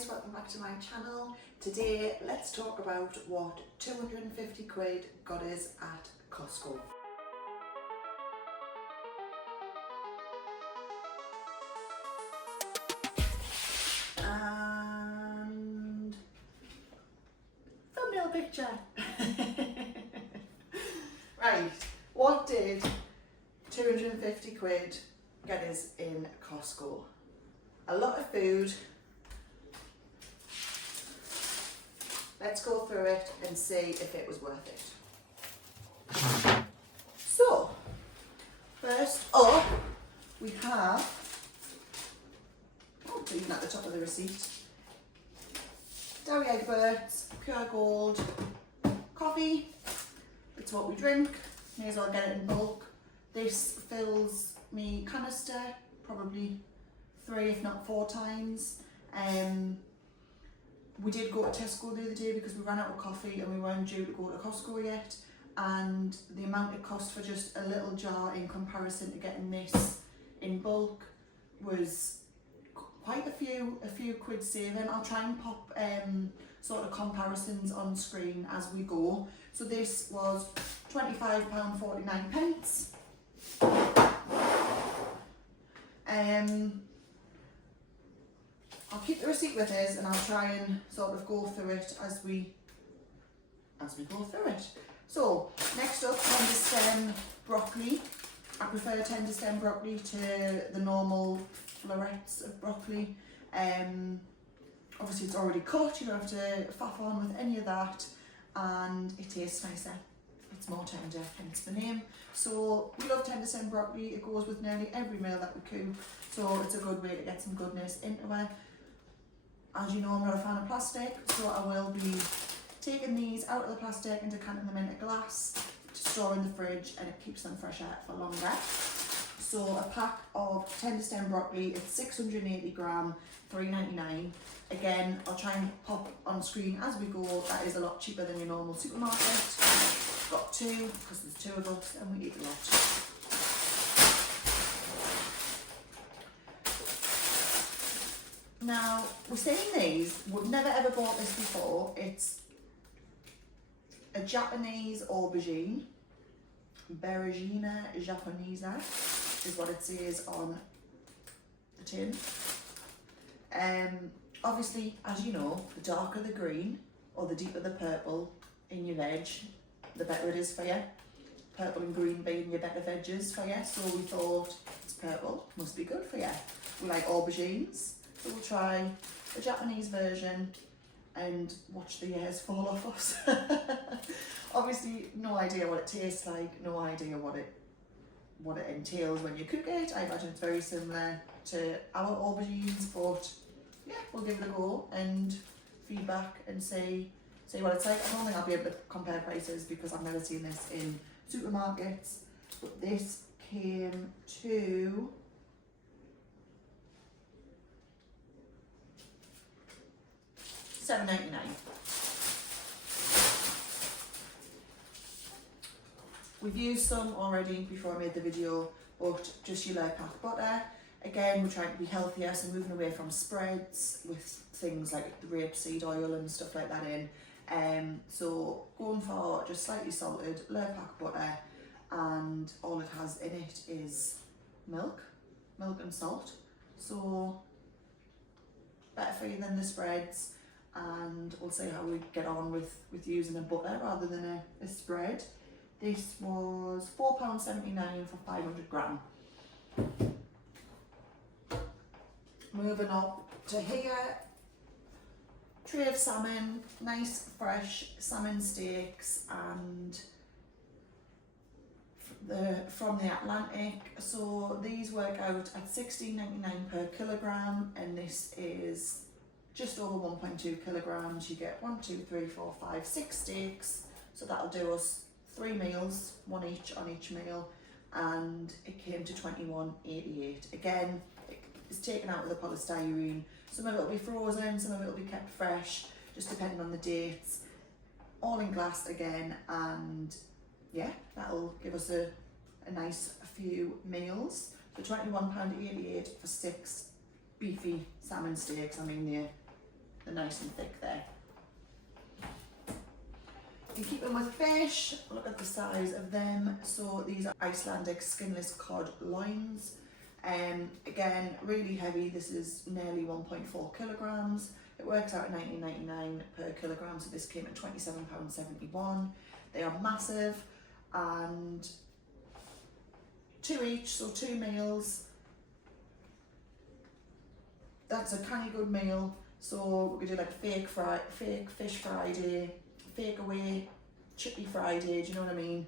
guys, welcome back to my channel. Today let's talk about what 250 quid got us at Costco. And thumbnail picture. Right, what did 250 quid get us in Costco? A lot of food. Let's go through it and see if it was worth it. So, first up, we have, even at the top of the receipt, dairy egg birds, pure gold, coffee. It's what we drink, may as well get it in bulk. This fills me canister, probably 3 if not 4 times. We did go to Tesco the other day because we ran out of coffee and we weren't due to go to Costco yet, and the amount it cost for just a little jar in comparison to getting this in bulk was quite a few quid saving. I'll try and pop sort of comparisons on screen as we go. So this was £25.49. I'll keep the receipt with us and I'll try and sort of go through it as we go through it. So next up, tender stem broccoli. I prefer tender stem broccoli to the normal florets of broccoli. Obviously it's already cut, you don't have to faff on with any of that, and it tastes nicer. It's more tender, hence the name. So we love tender stem broccoli. It goes with nearly every meal that we cook, so it's a good way to get some goodness into it. As you know, I'm not a fan of plastic, so I will be taking these out of the plastic and decanting them into glass to store in the fridge, and it keeps them fresher for longer. So a pack of tender stem broccoli, it's 680 gram, £3.99. Again, I'll try and pop on screen as we go. That is a lot cheaper than your normal supermarket. Got 2 because there's 2 of us and we eat a lot. Now, we're seeing these, we've never ever bought this before. It's a Japanese aubergine, Beragina japonesa is what it says on the tin. Obviously, as you know, the darker the green or the deeper the purple in your veg, the better it is for you. Purple and green being your better veggies for you, so we thought it's purple, must be good for you. We like aubergines. So we'll try the Japanese version and watch the hairs fall off us. Obviously, no idea what it tastes like, no idea what it entails when you cook it. I imagine it's very similar to our aubergines, but yeah, we'll give it a go and feedback and see what it's like. I don't think I'll be able to compare prices because I've never seen this in supermarkets, but this came to £7.99. We've used some already before I made the video, but just your low pack butter. Again, we're trying to be healthier, so moving away from spreads with things like the rapeseed oil and stuff like that in. So going for just slightly salted low pack butter, and all it has in it is milk and salt. So better for you than the spreads. And we'll see how we get on with using a butter rather than a spread. This was £4.79 for 500 gram. Moving up to here, tray of salmon, nice fresh salmon steaks, and from the Atlantic. So these work out at £16.99 per kilogram, and this is just over 1.2 kilograms. You get 1, 2, 3, 4, 5, 6 steaks. So that'll do us 3 meals, 1 each on each meal, and it came to £21.88. Again, it's taken out with the polystyrene. Some of it will be frozen, some of it will be kept fresh, just depending on the dates. All in glass again, and yeah, that'll give us a nice few meals. So £21.88 for 6 beefy salmon steaks. I mean, they're nice and thick there. In keeping with fish, look at the size of them. So these are Icelandic skinless cod loins. Again, really heavy. This is nearly 1.4 kilograms. It works out at £19.99 per kilogram, so this came at £27.71. They are massive, and 2 each, so 2 meals. That's a canny good meal. So we could do like fake fish Friday, fake away chippy Friday, do you know what I mean?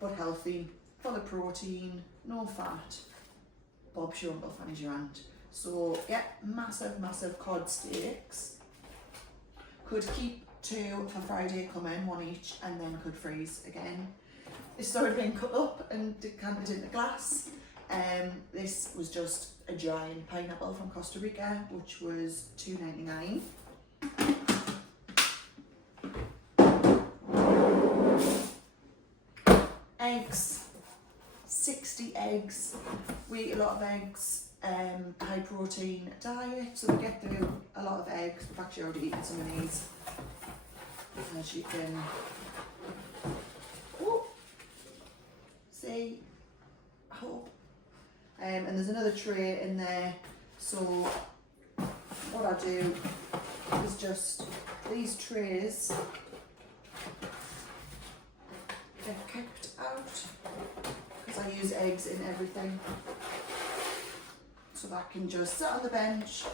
But healthy, full of protein, no fat. Bob's your uncle, Fanny's your aunt. So yeah, massive cod steaks. Could keep 2 for Friday coming, 1 each, and then could freeze again. This started being cut up and decanted into glass. This was just a giant pineapple from Costa Rica, which was $2.99. Eggs, 60 eggs. We eat a lot of eggs, high protein diet, so we get through a lot of eggs. We've actually already eaten some of these, as you can see, I hope. And there's another tray in there, so what I do is just these trays get kept out because I use eggs in everything, so that can just sit on the bench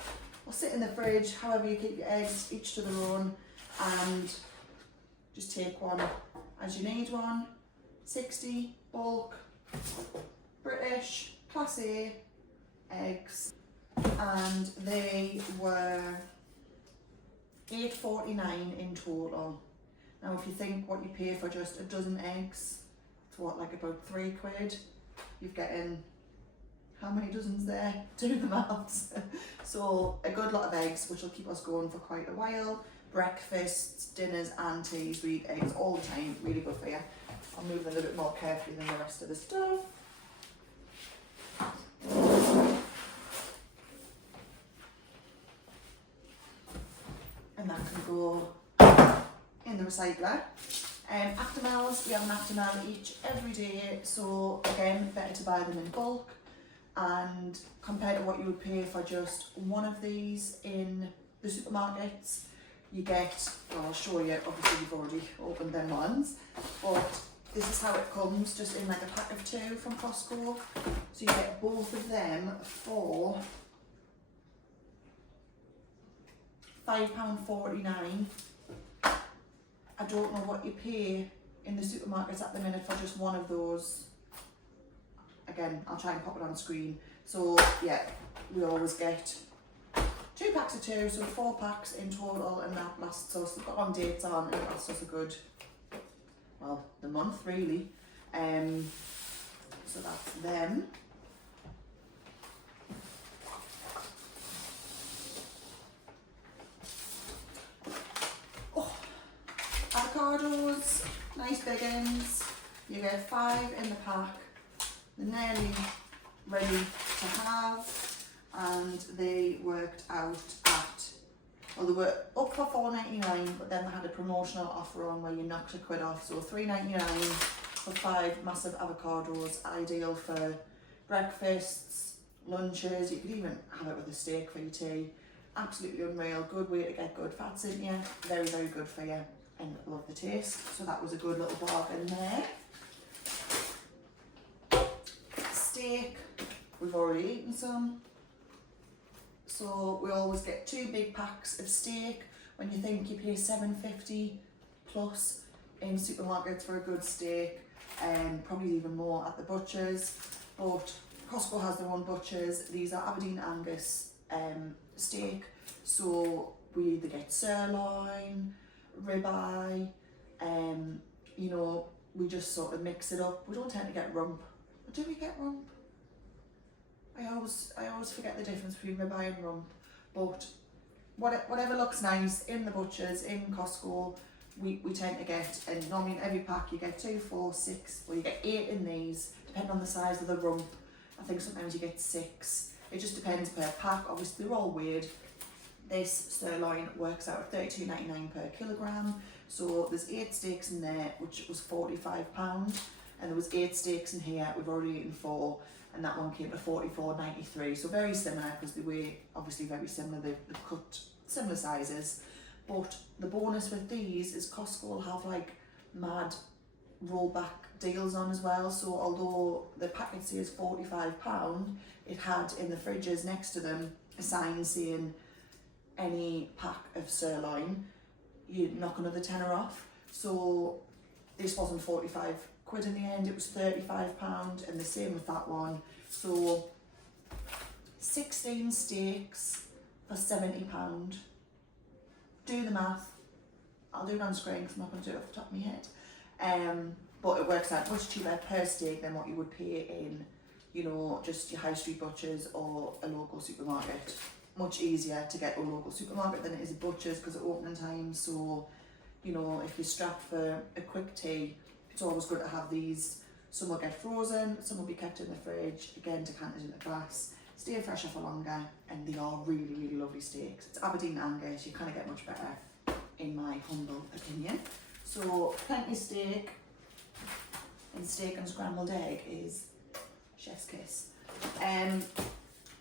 or sit in the fridge, however you keep your eggs, each to their own, and just take one as you need one. 60 bulk British Class A eggs, and they were £8.49 in total. Now if you think what you pay for just a dozen eggs, it's what, like about £3 quid? You're getting how many dozens there? Do the maths. So a good lot of eggs, which will keep us going for quite a while. Breakfasts, dinners and teas, we eat eggs all the time, really good for you. I'll move them a little bit more carefully than the rest of the stuff. And that can go in the recycler. Aftermouths, we have an aftermouth each every day, so again, better to buy them in bulk. And compared to what you would pay for just one of these in the supermarkets, you get, well, I'll show you, obviously you've already opened them ones, but this is how it comes, just in like a pack of 2 from Costco. So you get both of them for £5.49. I don't know what you pay in the supermarkets at the minute for just one of those. Again, I'll try and pop it on screen. So yeah, we always get 2 packs of 2, so 4 packs in total, and that lasts us, we've got on dates on, and it lasts us a good, well, the month really. So that's them. Oh, avocados, nice big ones. You get 5 in the pack. They're nearly ready to have, and they worked out at, well, they were up for £4.99, but then they had a promotional offer on where you knocked a quid off, so £3.99 for 5 massive avocados, ideal for breakfasts, lunches. You could even have it with a steak for your tea. Absolutely unreal, good way to get good fats in you, very good for you, and I love the taste. So that was a good little bargain there. Steak, we've already eaten some. So we always get 2 big packs of steak. When you think you pay $7.50 plus in supermarkets for a good steak, probably even more at the butchers, but Costco has their own butchers. These are Aberdeen Angus steak, so we either get sirloin, ribeye, you know, we just sort of mix it up. We don't tend to get rump. Do we get rump? I always forget the difference between ribeye and rump, but whatever looks nice in the butchers, in Costco, we tend to get, and normally in every pack you get 2, 4, 6, or you get 8 in these, depending on the size of the rump. I think sometimes you get 6. It just depends per pack. Obviously they're all weighed, This sirloin works out at £32.99 per kilogram. So there's 8 steaks in there, which was £45, and there was 8 steaks in here. We've already eaten 4, and that one came to £44.93. So very similar, because they were obviously very similar. They're cut similar sizes. But the bonus with these is Costco will have like mad rollback deals on as well. So although the packet says £45, it had in the fridges next to them a sign saying any pack of sirloin, you knock another tenner off. So this wasn't 45 quid in the end, it was £35, and the same with that one. So 16 steaks for £70. Do the math. I'll do it on screen because I'm not going to do it off the top of my head. But it works out much cheaper per steak than what you would pay in, you know, just your high street butchers or a local supermarket. Much easier to get to a local supermarket than it is a butcher's because of opening time. So, you know, if you're strapped for a quick tea, it's always good to have these. Some will get frozen, some will be kept in the fridge, again decanted into glass, stay fresher for longer, and they are really, really lovely steaks. It's Aberdeen Angus, you can't get much better, in my humble opinion. So, plenty of steak, and steak and scrambled egg is chef's kiss.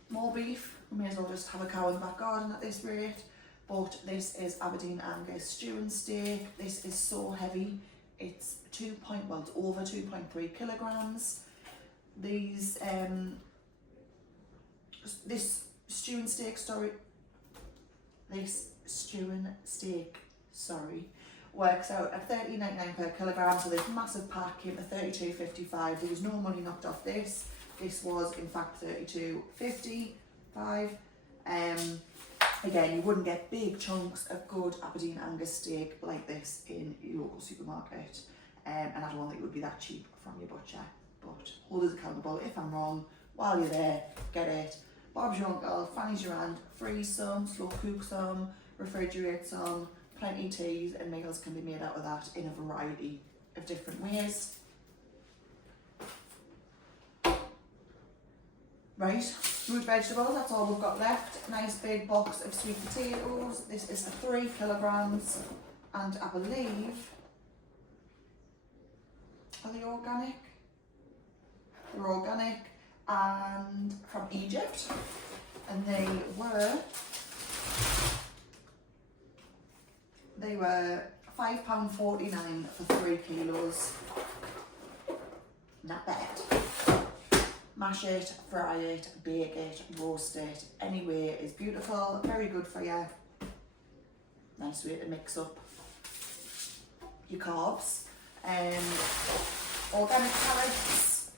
More beef. We may as well just have a cow in the back garden at this rate. But this is Aberdeen Angus stew and steak. This is so heavy. It's it's over 2.3 kilograms. These this stew and steak works out at £13.99 per kilogram. So this massive pack came to £32.55. There was no money knocked off this. This was in fact £32.55. Again, you wouldn't get big chunks of good Aberdeen Angus steak like this in your local supermarket, and I don't think it would be that cheap from your butcher. But hold us accountable. If I'm wrong, while you're there, get it. Bob's your uncle, Fanny's your aunt. Freeze some, slow cook some, refrigerate some. Plenty of teas and meals can be made out of that in a variety of different ways. Right, root vegetables, that's all we've got left. Nice big box of sweet potatoes. This is 3 kilograms, and I believe, are they organic? They're organic and from Egypt, and they were £5.49 for 3 kilos. Not bad. Mash it, fry it, bake it, roast it, any way is beautiful, very good for you. Nice way to mix up your carbs. Organic carrots,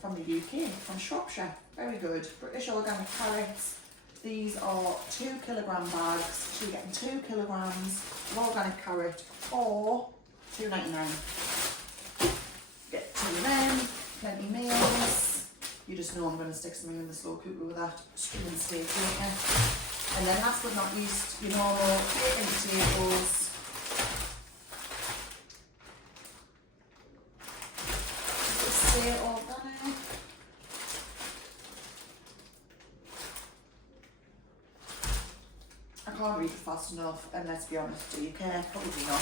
from the UK, from Shropshire, very good. British organic carrots. These are 2 kilogram bags, so you're getting 2 kilograms of organic carrot for £2.99. Get 2 of them. Plenty meals. You just know I'm going to stick something in the slow cooker with that stew and steak later. And then last but not least, your normal bacon potatoes. Just stay organic. I can't read it fast enough, and let's be honest, do you care? Probably not.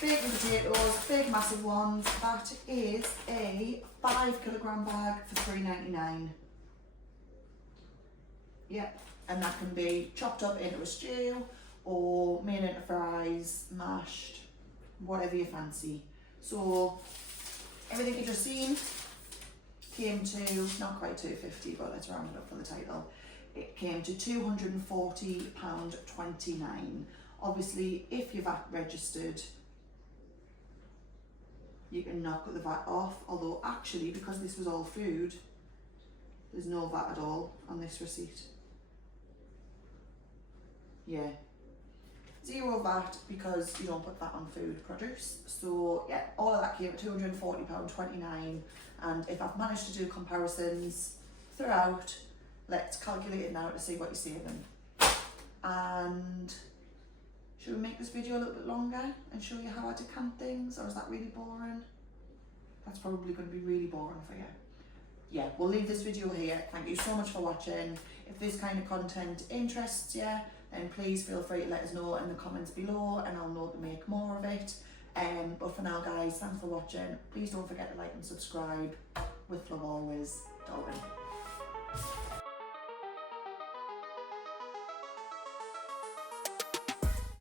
Bacon potatoes, big massive ones. That is a 5 kilogram bag for £3.99. Yep, and that can be chopped up into a stew or made into fries, mashed, whatever you fancy. So everything you've just seen came to, not quite £2.50, but let's round it up for the title. It came to £240.29. Obviously, if you're VAT registered, you can knock the VAT off, although actually, because this was all food, there's no VAT at all on this receipt. Yeah, 0 VAT because you don't put that on food produce. So yeah, all of that came at £240.29, and if I've managed to do comparisons throughout, let's calculate it now to see what you're saving. And should we make this video a little bit longer and show you how I decant things, or is that really boring? That's probably going to be really boring for you. yeah, we'll leave this video here. Thank you so much for watching. If this kind of content interests you, then please feel free to let us know in the comments below, and I'll know to make more of it. But for now, guys, thanks for watching. Please don't forget to like and subscribe. With love always, Dalton.